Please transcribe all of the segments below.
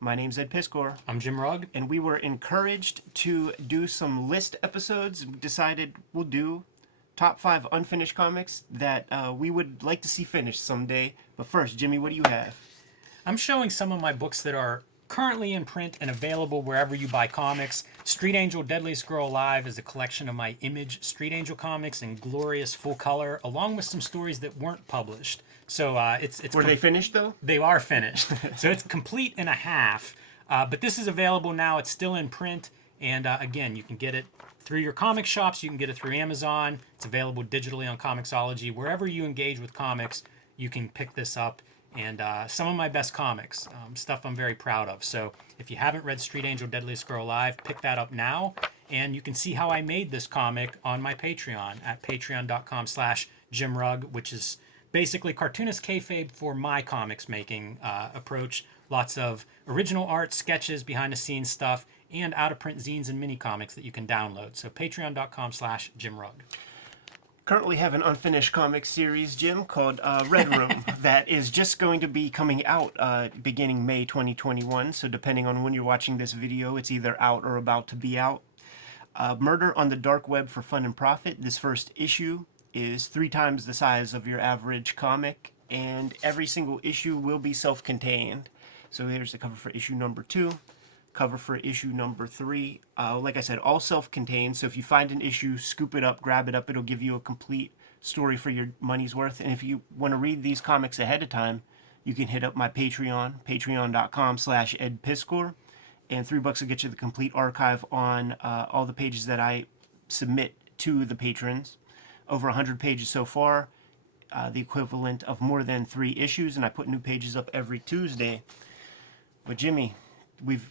My name's Ed Piskor, I'm Jim Rugg. and we were encouraged to do some list episodes. We decided we'll do top 5 unfinished comics that we would like to see finished someday. But first, Jimmy, what do you have? I'm showing some of my books that are currently in print and available wherever you buy comics. Street Angel Deadliest Girl Alive is a collection of my Image Street Angel comics in glorious full color, along with some stories that weren't published. So it's Were they finished, though? They are finished. So it's complete in a half. But this is available now. It's still in print. And again, you can get it through your comic shops. You can get it through Amazon. It's available digitally on Comixology. Wherever you engage with comics, you can pick this up. And some of my best comics, stuff I'm very proud of. So if you haven't read Street Angel Deadliest Girl Alive, pick that up now. And you can see how I made this comic on my Patreon at patreon.com/JimRugg, which is basically Cartoonist Kayfabe for my comics making approach. Lots of original art, sketches, behind the scenes stuff, and out of print zines and mini comics that you can download. So patreon.com/JimRugg. Currently have an unfinished comic series, Jim, called Red Room that is just going to be coming out beginning May 2021. So depending on when you're watching this video, it's either out or about to be out. Murder on the Dark Web for Fun and Profit. This first issue is 3 times the size of your average comic, and every single issue will be self-contained. So here's the cover for issue number 2. Cover for issue number 3. Like I said, all self-contained. So if you find an issue, scoop it up, grab it up. It'll give you a complete story for your money's worth. And if you want to read these comics ahead of time, you can hit up my Patreon, patreon.com/edpiskor. And $3 will get you the complete archive on all the pages that I submit to the patrons. Over 100 pages so far, the equivalent of more than 3 issues. And I put new pages up every Tuesday. But Jimmy, we've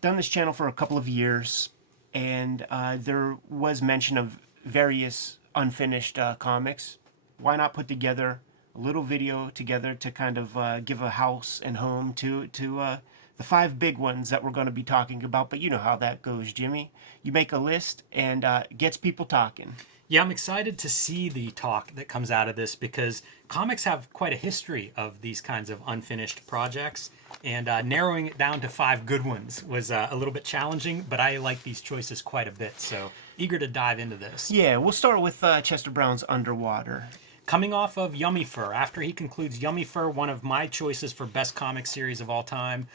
done this channel for a couple of years, and there was mention of various unfinished comics. Why not put together a little video together to kind of give a house and home to the 5 big ones that we're going to be talking about? But you know how that goes, Jimmy. You make a list and gets people talking. Yeah, I'm excited to see the talk that comes out of this because comics have quite a history of these kinds of unfinished projects, and narrowing it down to 5 good ones was a little bit challenging, but I like these choices quite a bit, so eager to dive into this. Yeah, we'll start with Chester Brown's Underwater. Coming off of Yummy Fur, after he concludes Yummy Fur, one of my choices for best comic series of all time,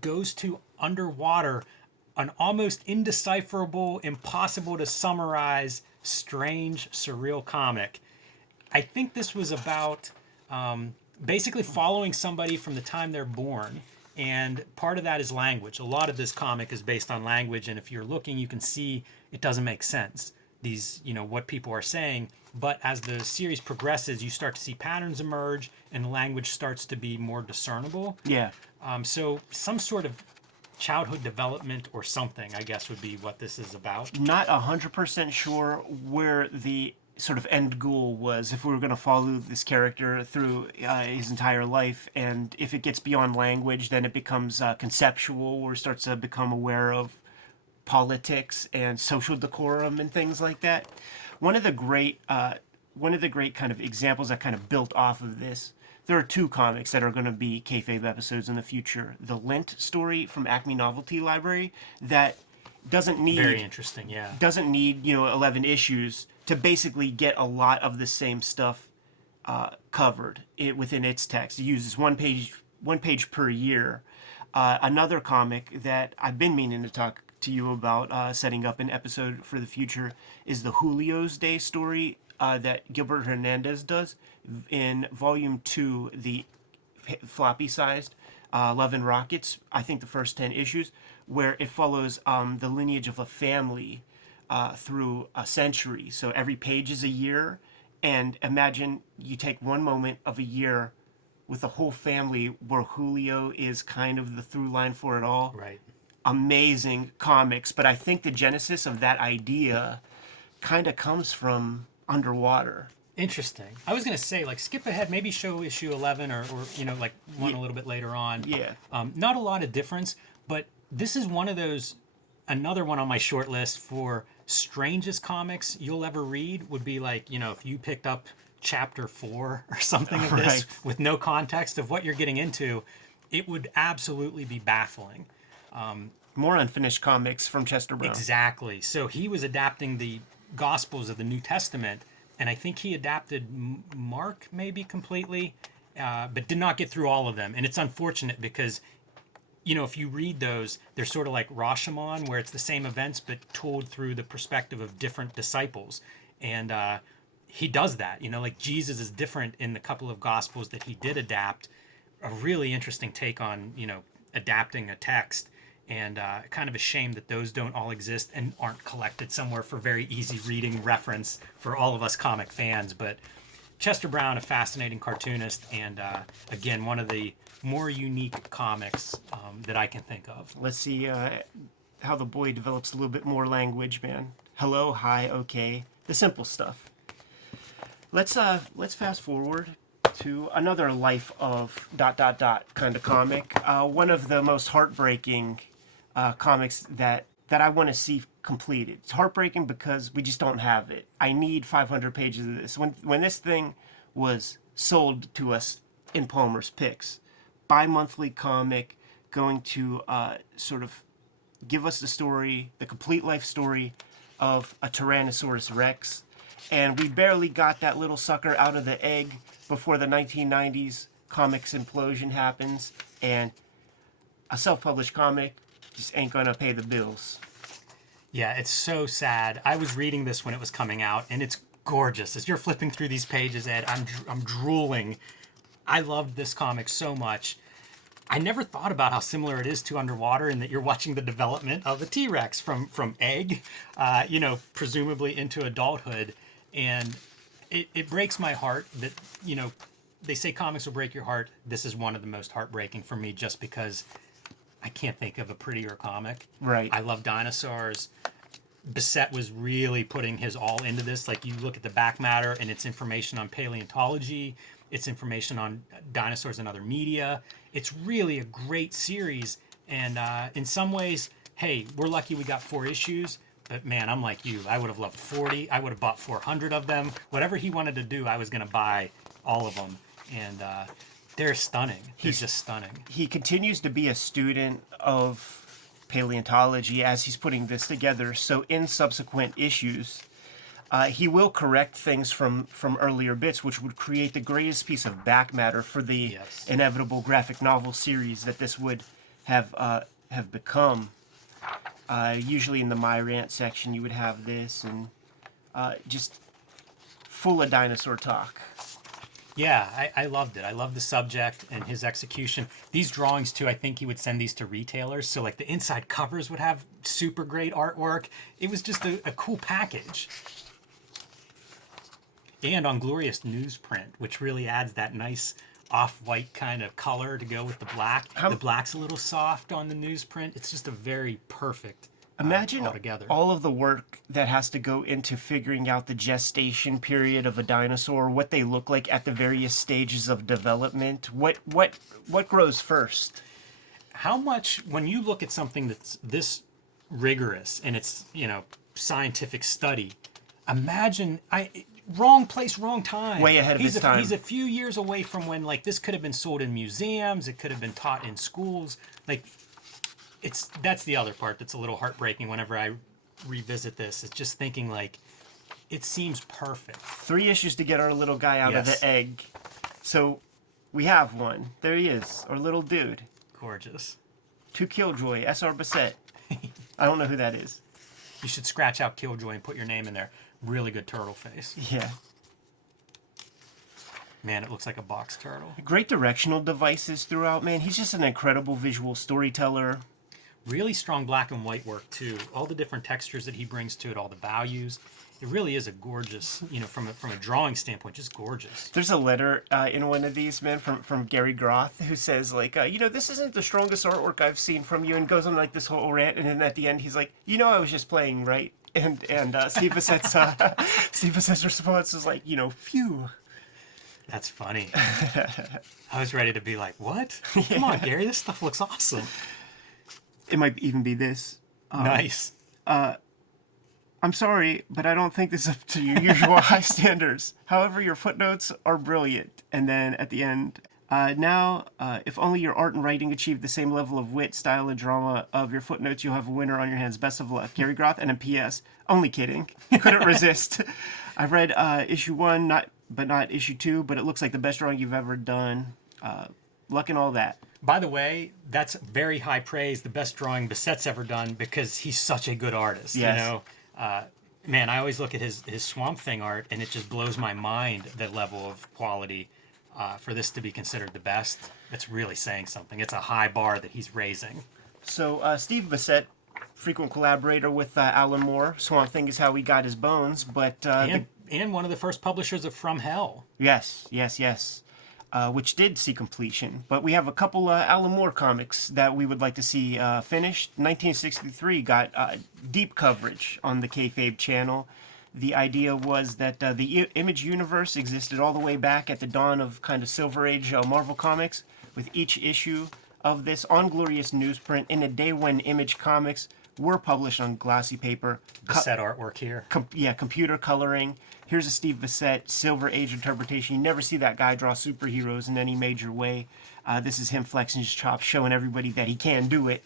goes to Underwater, an almost indecipherable, impossible to summarize, strange, surreal comic. I think this was about basically following somebody from the time they're born, and part of that is language. A lot of this comic is based on language, and if you're looking, you can see it doesn't make sense, these, what people are saying. But as the series progresses, you start to see patterns emerge, and the language starts to be more discernible. Yeah. So some sort of childhood development or something, I guess, would be what this is about. Not 100% sure where the sort of end goal was, if we were going to follow this character through his entire life, and if it gets beyond language, then it becomes conceptual, or starts to become aware of politics and social decorum and things like that. One of the great kind of examples that kind of built off of this, there are 2 comics that are going to be kayfabe episodes in the future. The Lint story from Acme Novelty Library that doesn't need... Very interesting, yeah. Doesn't need, 11 issues to basically get a lot of the same stuff covered within its text. It uses one page per year. Another comic that I've been meaning to talk to you about, setting up an episode for the future, is the Julio's Day story that Gilbert Hernandez does in volume 2, the floppy-sized Love and Rockets. I think the first 10 issues, where it follows the lineage of a family through a century. So every page is a year, and imagine you take one moment of a year with a whole family where Julio is kind of the through line for it all. Right. Amazing comics, but I think the genesis of that idea kind of comes from Underwater. Interesting. I was going to say, skip ahead, maybe show issue 11 or one a little bit later on. Yeah. Not a lot of difference, but this is one of those, another one on my short list for strangest comics you'll ever read would be if you picked up chapter 4 or something of this with no context of what you're getting into. it would absolutely be baffling. More unfinished comics from Chester Brown. Exactly. So he was adapting the Gospels of the New Testament, and I think he adapted Mark maybe completely, but did not get through all of them. And it's unfortunate because, you know, if you read those, they're sort of like Rashomon, where it's the same events but told through the perspective of different disciples. And he does that. You know, like Jesus is different in the couple of Gospels that he did adapt. A really interesting take on, you know, adapting a text. And kind of a shame that those don't all exist and aren't collected somewhere for very easy reading reference for all of us comic fans. But Chester Brown, a fascinating cartoonist, and again, one of the more unique comics that I can think of. Let's see how the boy develops a little bit more language, man. Hello, hi, okay, the simple stuff. Let's fast forward to another life of ... kind of comic. One of the most heartbreaking comics that I want to see completed. It's heartbreaking because we just don't have it. I need 500 pages of this. When this thing was sold to us in Palmer's Picks, bi-monthly comic, going to sort of give us the story, the complete life story of a Tyrannosaurus Rex. And we barely got that little sucker out of the egg before the 1990s comics implosion happens, and a self-published comic just ain't gonna pay the bills. Yeah, it's so sad. I was reading this when it was coming out, and it's gorgeous. As you're flipping through these pages, Ed, I'm drooling. I loved this comic so much. I never thought about how similar it is to Underwater, in that you're watching the development of a T-Rex from egg, you know, presumably into adulthood. And it breaks my heart that, you know, they say comics will break your heart. This is one of the most heartbreaking for me, just because I can't think of a prettier comic. Right. I love dinosaurs. Bissett was really putting his all into this. Like, you look at the back matter, and it's information on paleontology. It's information on dinosaurs and other media. It's really a great series. And in some ways, hey, we're lucky we got 4 issues. But man, I'm like you. I would have loved 40. I would have bought 400 of them. Whatever he wanted to do, I was going to buy all of them. And they're stunning. He's just stunning. He continues to be a student of paleontology as he's putting this together. So in subsequent issues, he will correct things from earlier bits, which would create the greatest piece of back matter for the inevitable graphic novel series that this would have become. Usually in the My Rant section, you would have this, and just full of dinosaur talk. Yeah, I loved it. I loved the subject and his execution. These drawings, too, I think he would send these to retailers. So, like, the inside covers would have super great artwork. It was just a cool package. And on glorious newsprint, which really adds that nice off-white kind of color to go with the black. The black's a little soft on the newsprint. It's just a very perfect Imagine altogether. all of the work that has to go into figuring out the gestation period of a dinosaur, what they look like at the various stages of development. What grows first? How much, when you look at something that's this rigorous and it's, you know, scientific study, imagine wrong place, wrong time. Way ahead of his time. He's a few years away from when, like, this could have been sold in museums. It could have been taught in schools. Like, that's the other part that's a little heartbreaking whenever I revisit this. It's just thinking, like, it seems perfect. 3 issues to get our little guy out of the egg. So we have one. There he is, our little dude. Gorgeous. To Killjoy, S.R. Bissett. I don't know who that is. You should scratch out Killjoy and put your name in there. Really good turtle face. Yeah. Man, it looks like a box turtle. Great directional devices throughout, man. He's just an incredible visual storyteller. Really strong black and white work, too. All the different textures that he brings to it, all the values. It really is a gorgeous, you know, from a drawing standpoint, just gorgeous. There's a letter in one of these, man, from Gary Groth, who says, like, you know, this isn't the strongest artwork I've seen from you, and goes on, like, this whole rant, and then at the end, he's like, you know, I was just playing, right? And Steve Bissett's response was like, you know, phew. That's funny. I was ready to be like, what? Come on, Gary, this stuff looks awesome. It might even be this. Nice. I'm sorry, but I don't think this is up to your usual high standards. However, your footnotes are brilliant. And then at the end, If only your art and writing achieved the same level of wit, style, and drama of your footnotes, you'll have a winner on your hands. Best of luck, Gary Groth. And a PS. Only kidding. Couldn't resist. I read issue 1, not issue 2, but it looks like the best drawing you've ever done. Luck and all that. By the way, that's very high praise, the best drawing Bissett's ever done, because he's such a good artist. Yes. You know, man, I always look at his Swamp Thing art, and it just blows my mind, the level of quality. For this to be considered the best, that's really saying something. It's a high bar that he's raising. So Steve Bissett, frequent collaborator with Alan Moore. Swamp Thing is how he got his bones, but and one of the first publishers of From Hell. Yes, which did see completion. But we have a couple Alan Moore comics that we would like to see finished. 1963 got deep coverage on the Kayfabe channel. The idea was that the Image universe existed all the way back at the dawn of kind of Silver Age Marvel Comics, with each issue of this on glorious newsprint in a day when Image comics were published on glossy paper. Bissett artwork here. Computer coloring. Here's a Steve Bissett Silver Age interpretation. You never see that guy draw superheroes in any major way. This is him flexing his chops, showing everybody that he can do it.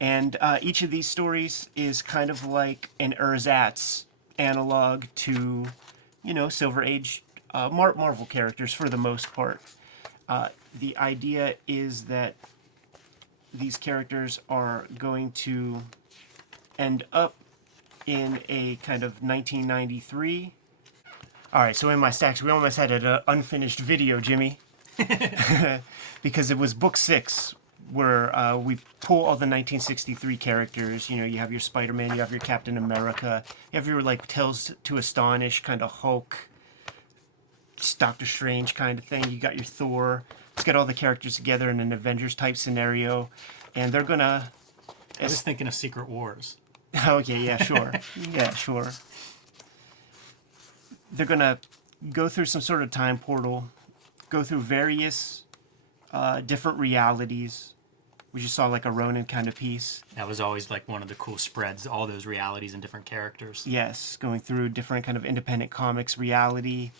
And each of these stories is kind of like an ersatz analog to, Silver Age Marvel characters for the most part. The idea is that these characters are going to end up in a kind of 1993. All right, so in my stacks, we almost had an unfinished video, Jimmy, because it was book 6 where we pull all the 1963 characters. You have your Spider-Man, you have your Captain America, you have your Tales to Astonish kind of Hulk, Doctor Strange kind of thing. You got your Thor. Let's get all the characters together in an Avengers type scenario, and they're gonna. I was thinking of Secret Wars. Okay, yeah, sure. Yeah, sure. They're gonna go through some sort of time portal, go through various different realities. We just saw a Ronin kind of piece. That was always one of the cool spreads, all those realities and different characters. Yes, going through different kind of independent comics reality,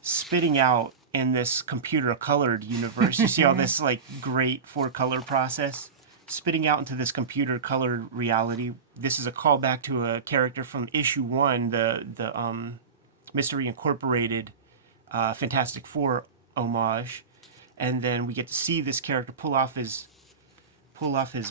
spitting out in this computer colored universe. You see all this great 4-color process, spitting out into this computer colored reality. This is a callback to a character from issue 1, the Mystery Incorporated Fantastic Four homage, and then we get to see this character pull off his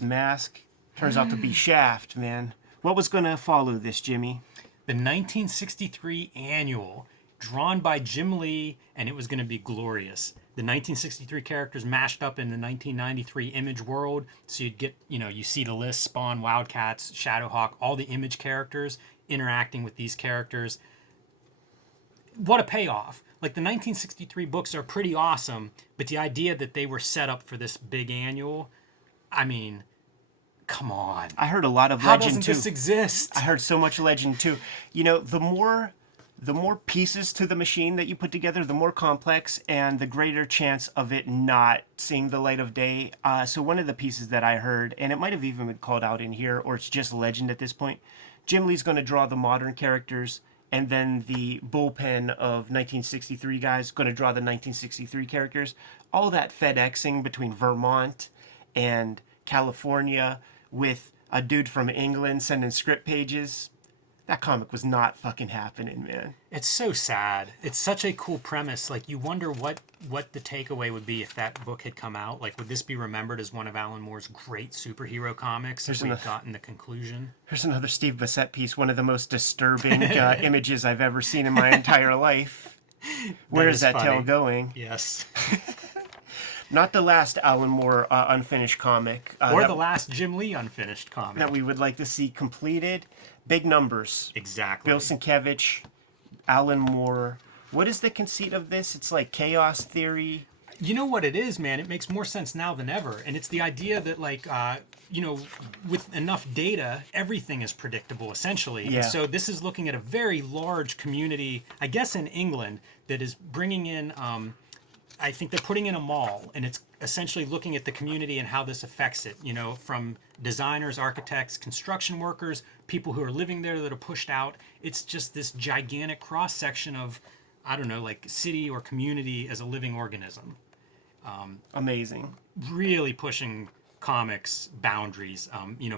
mask. Turns out to be Shaft, man. What was going to follow this, Jimmy? The 1963 annual, drawn by Jim Lee, and it was going to be glorious. The 1963 characters mashed up in the 1993 Image world, so you'd get, you see the list: Spawn, Wildcats, Shadowhawk, all the Image characters interacting with these characters. What a payoff. The 1963 books are pretty awesome, but the idea that they were set up for this big annual, I mean, come on. I heard a lot of How legend doesn't too. this exist? I heard so much legend too. The more pieces to the machine that you put together, the more complex and the greater chance of it not seeing the light of day. So one of the pieces that I heard, and it might have even been called out in here, or it's just legend at this point, Jim Lee's going to draw the modern characters, and then the bullpen of 1963 guys going to draw the 1963 characters. All that FedExing between Vermont and California with a dude from England sending script pages. That comic was not fucking happening, man. It's so sad. It's such a cool premise. You wonder what the takeaway would be if that book had come out. Would this be remembered as one of Alan Moore's great superhero comics if we'd gotten the conclusion? Here's another Steve Bissett piece, one of the most disturbing images I've ever seen in my entire life. Where is that funny. tale going? Yes. Not the last Alan Moore unfinished comic. Or the last Jim Lee unfinished comic. That we would like to see completed. Big numbers. Exactly. Bill Sienkiewicz, Alan Moore. What is the conceit of this? It's like chaos theory. You know what it is, man? It makes more sense now than ever. And it's the idea that, with enough data, everything is predictable, essentially. Yeah. And so this is looking at a very large community, I guess in England, that is bringing in... I think they're putting in a mall, and it's essentially looking at the community and how this affects it, from designers, architects, construction workers, people who are living there that are pushed out. It's just this gigantic cross-section of, I don't know, city or community as a living organism. Amazing. Really pushing comics boundaries.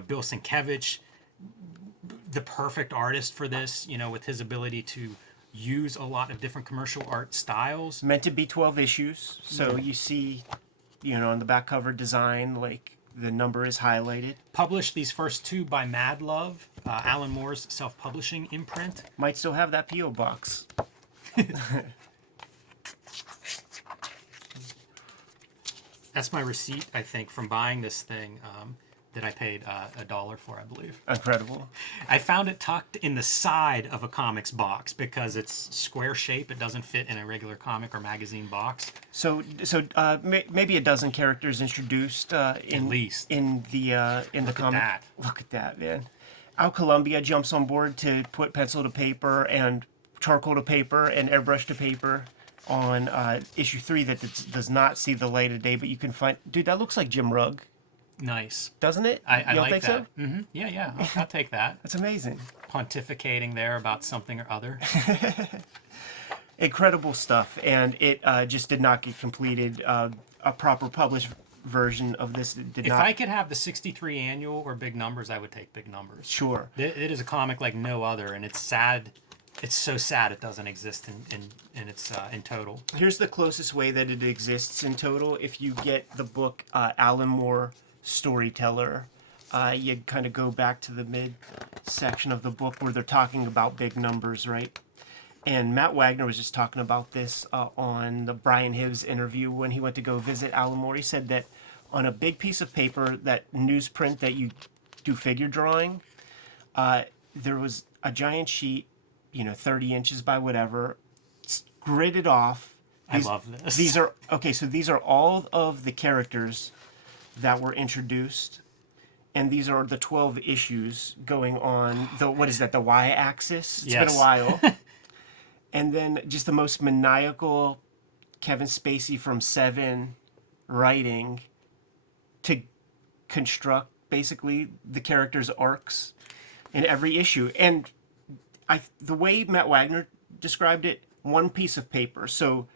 Bill Sienkiewicz, the perfect artist for this, with his ability to use a lot of different commercial art styles. Meant to be 12 issues, so you see, on the back cover design, like the number is highlighted. Published these first two by Mad Love, Alan Moore's self-publishing imprint. Might still have that P.O. box. That's my receipt, I think, from buying this thing that I paid $1 for, I believe. Incredible. I found it tucked in the side of a comics box because it's square shape. It doesn't fit in a regular comic or magazine box. So maybe a dozen characters introduced At least. in the comic. that. Look at that, man. Al Columbia jumps on board to put pencil to paper and charcoal to paper and airbrush to paper on issue 3 that does not see the light of day, but you can find. Dude, that looks like Jim Rugg, Nice. doesn't it? I you don't like think that. so? Mm-hmm. Yeah. I'll take that. That's amazing. Pontificating there about something or other. Incredible stuff, and it just did not get completed. A proper published version of this did If not. I could have the 63 annual or big numbers, I would take big numbers. Sure. It is a comic like no other, and it's sad. It's so sad it doesn't exist in its in total. Here's the closest way that it exists in total. If you get the book Alan Moore Storyteller, you kind of go back to the mid section of the book where they're talking about big numbers, right? And Matt Wagner was just talking about this on the Brian Hibbs interview when he went to go visit Alan Moore. He said that on a big piece of paper, that newsprint that you do figure drawing, there was a giant sheet, 30 inches by whatever, gridded off. I love this. These are so these are all of the characters that were introduced, and these are the 12 issues going on the the y-axis. It's been a while. And then just the most maniacal Kevin Spacey from Seven writing to construct basically the characters' arcs in every issue. And the way Matt Wagner described it, one piece of paper. So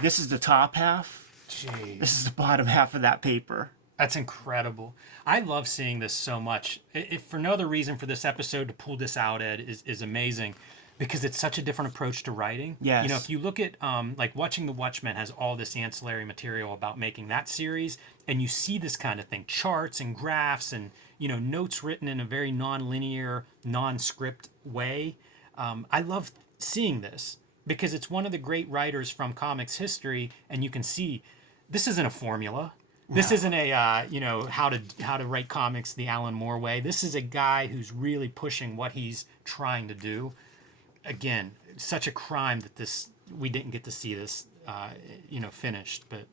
this is the top half. Jeez. This is the bottom half of that paper. That's incredible. I love seeing this so much. If for no other reason for this episode to pull this out, Ed, is amazing. Because it's such a different approach to writing. Yes. If you look at, like Watching the Watchmen has all this ancillary material about making that series, and you see this kind of thing, charts and graphs and, notes written in a very non-linear, non-script way. I love seeing this because it's one of the great writers from comics history, and you can see this isn't a formula. This isn't a, how to write comics the Alan Moore way. This is a guy who's really pushing what he's trying to do. Again, such a crime that we didn't get to see this, finished, but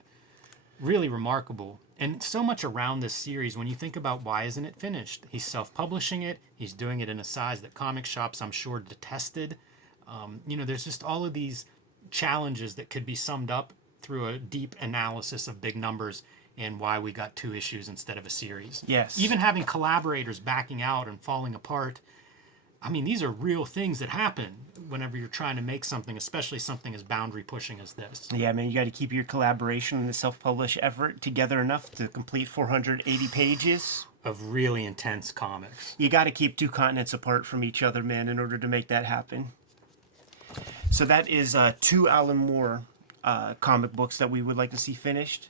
really remarkable. And so much around this series, when you think about why isn't it finished? He's self-publishing it. He's doing it in a size that comic shops, I'm sure, detested. There's just all of these challenges that could be summed up through a deep analysis of big numbers and why we got 2 issues instead of a series. Yes. Even having collaborators backing out and falling apart. I mean, these are real things that happen whenever you're trying to make something, especially something as boundary pushing as this. Yeah, man, you got to keep your collaboration and the self-published effort together enough to complete 480 pages. Of really intense comics. You got to keep 2 continents apart from each other, man, in order to make that happen. So that is 2 Alan Moore comic books that we would like to see finished.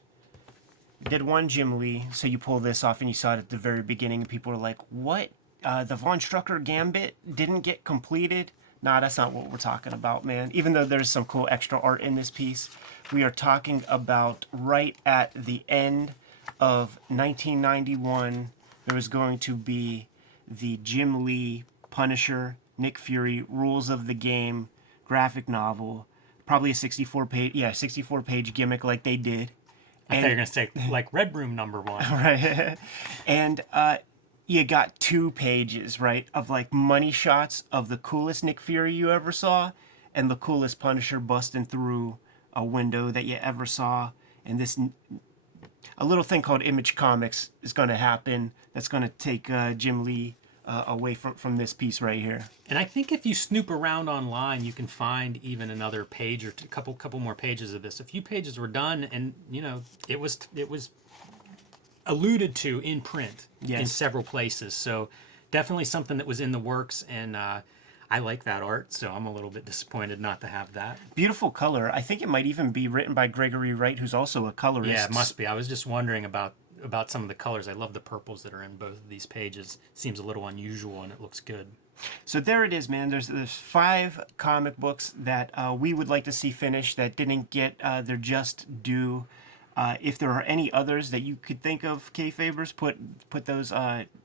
Did 1 Jim Lee, so you pull this off and you saw it at the very beginning and people were like, what? The Von Strucker Gambit didn't get completed. Nah, that's not what we're talking about, man. Even though there's some cool extra art in this piece, we are talking about right at the end of 1991, there was going to be the Jim Lee Punisher, Nick Fury, Rules of the Game graphic novel. Probably a 64-page gimmick like they did. I thought you were going to say, like Red Room #1. Right. And you got 2 pages, right, of like money shots of the coolest Nick Fury you ever saw and the coolest Punisher busting through a window that you ever saw. And a little thing called Image Comics is going to happen that's going to take Jim Lee away from this piece right here. And I think if you snoop around online, you can find even another page or two, couple more pages of this. A few pages were done, and it was alluded to in print in several places. So definitely something that was in the works, and I like that art, so I'm a little bit disappointed not to have that. Beautiful color. I think it might even be written by Gregory Wright, who's also a colorist. Yeah, it must be. I was just wondering about some of the colors. I love the purples that are in both of these pages. Seems a little unusual, and it looks good. So there it is, man. There's 5 comic books that we would like to see finished that didn't get their just due. If there are any others that you could think of, Kayfabers, put those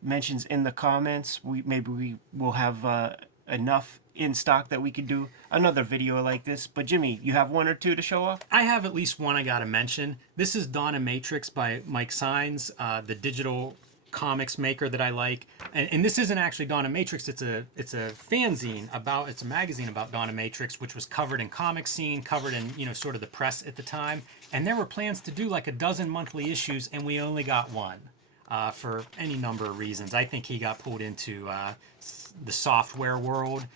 mentions in the comments. Maybe we will have enough in stock that we could do another video like this. But Jimmy, you have 1 or 2 to show off? I have at least one I gotta mention. This is Matrix by Mike Sines, the digital comics maker that I like. And this isn't actually Matrix. It's a fanzine it's a magazine about Matrix, which was covered in Comic Scene, covered in sort of the press at the time. And there were plans to do like a dozen monthly issues, and we only got 1. For any number of reasons. I think he got pulled into the software world.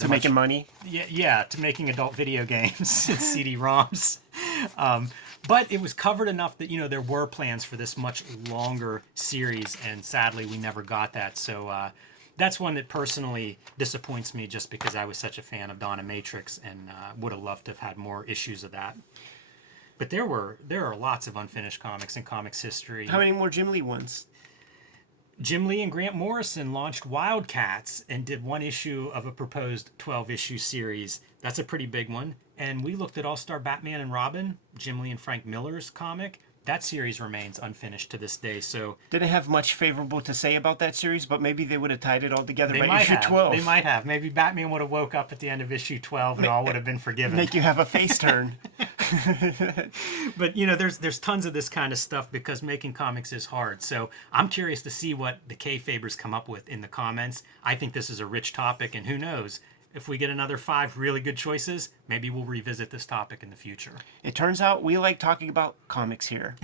To making money? Yeah, to making adult video games and CD-ROMs. But it was covered enough that, there were plans for this much longer series, and sadly we never got that. So that's one that personally disappoints me, just because I was such a fan of Matrix and would have loved to have had more issues of that. But there are lots of unfinished comics in comics history. How many more Jim Lee ones? Jim Lee and Grant Morrison launched Wildcats and did 1 issue of a proposed 12-issue series. That's a pretty big one. And we looked at All-Star Batman and Robin, Jim Lee and Frank Miller's comic. That series remains unfinished to this day. So didn't have much favorable to say about that series, but maybe they would have tied it all together by issue 12. They might have. Maybe Batman would have woke up at the end of issue 12 and all would have been forgiven. Make you have a face turn. But there's tons of this kind of stuff because making comics is hard. So I'm curious to see what the Kayfabers come up with in the comments. I think this is a rich topic, and who knows, if we get another 5 really good choices, maybe we'll revisit this topic in the future. It turns out we like talking about comics here.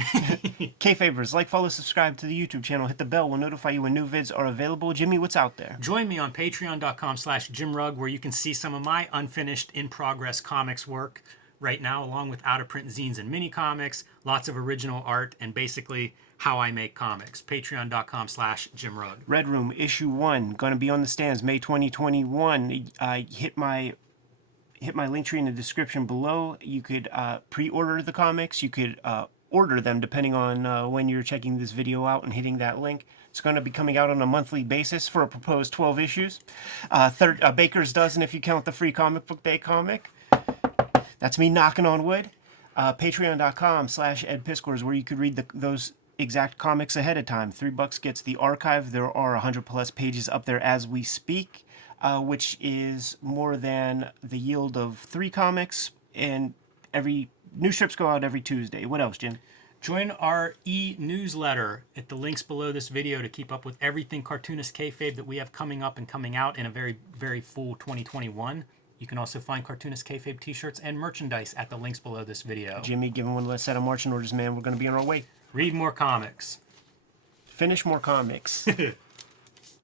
Kayfabers, like, follow, subscribe to the YouTube channel. Hit the bell. We'll notify you when new vids are available. Jimmy, what's out there? Join me on patreon.com/JimRug, where you can see some of my unfinished, in-progress comics work right now, along with out-of-print zines and mini-comics, lots of original art, and basically how I make comics. Patreon.com/JimRug. Red Room, issue 1, going to be on the stands May 2021. Hit my link tree in the description below. You could pre-order the comics. You could order them depending on when you're checking this video out and hitting that link. It's going to be coming out on a monthly basis for a proposed 12 issues. Baker's dozen if you count the free Comic Book Day comic. That's me knocking on wood. Patreon.com/EdPiscor is where you could read those exact comics ahead of time. $3 gets the archive. There are 100+ pages up there as we speak, which is more than the yield of 3 comics, and new strips go out every Tuesday. What else, Jim? Join our e-newsletter at the links below this video to keep up with everything Cartoonist Kayfabe that we have coming up and coming out in a very, very full 2021. You can also find Cartoonist Kayfabe t-shirts and merchandise at the links below this video. Jimmy, give him one last set of marching orders, man. We're going to be on our way. Read more comics. Finish more comics.